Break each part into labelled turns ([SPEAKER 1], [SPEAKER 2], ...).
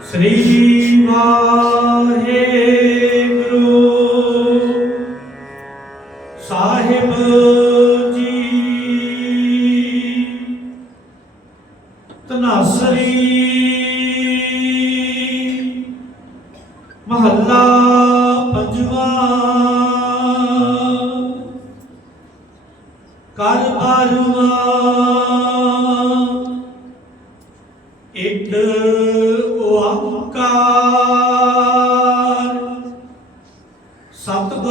[SPEAKER 1] ਸ੍ਰੀ ਵਾਹਿਗੁਰੂ ਸਾਹਿਬ ਜੀ। ਤਨਾਸਰੀ ਮਹੱਲਾ ਪੰਜਵਾ। ਕਰ ਬਾਰਵਾ।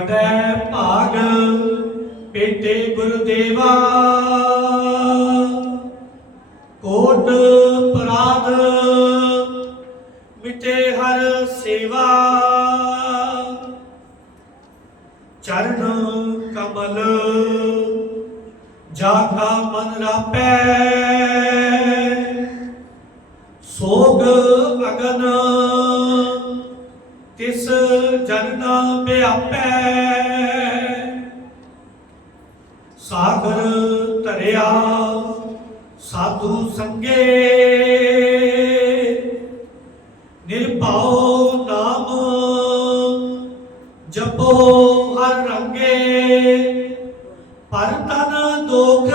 [SPEAKER 1] ਵਟੈ ਭਾਗ ਪੇਟੇ ਗੁਰਦੇਵਾ। ਕੋਟ ਪਰਾਧ ਮਿਟੇ ਹਰ ਸੇਵਾ। ਚਰਨ ਕਮਲ ਜਾ ਕਾ ਮਨ ਰਾਪੈ। ਸੋਗ ਅਗਨ ਤਿਸ ਜਨਨਾ ਵਿਆਪੈ ਸਾਗਰ ਧਰਿਆ ਸਾਧੂ ਸੰਗੇ। ਨਿਰਭਉ ਨਾਮ ਜਪੋ ਹਰ ਰੰਗੇ। ਪਰ ਤਨ ਦੋਖ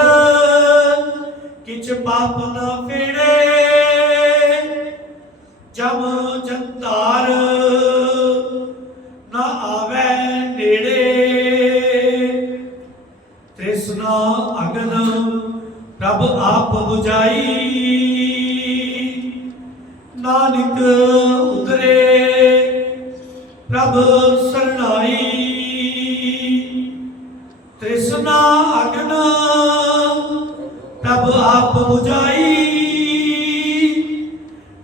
[SPEAKER 1] ਕਿਛ ਪਾਪ ਨ ਫੇੜੇ ਜਮ ਜੰਤਾਰ ਤ੍ਰਿਸ਼ਨਾ ਅਗਨ ਪ੍ਰਭ ਆਪ 부ਝਾਈ ਨਾਨਕ ਉਦਰੇ ਪ੍ਰਭ ਸਰਣਾਈ। ਤ੍ਰਿਸ਼ਨਾ ਅਗਨ ਪ੍ਰਭ ਆਪ 부ਝਾਈ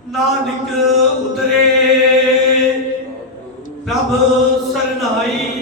[SPEAKER 1] ਨਾਨਕ ਉਦਰੇ ਪ੍ਰਭ ਸਰਨਾਈ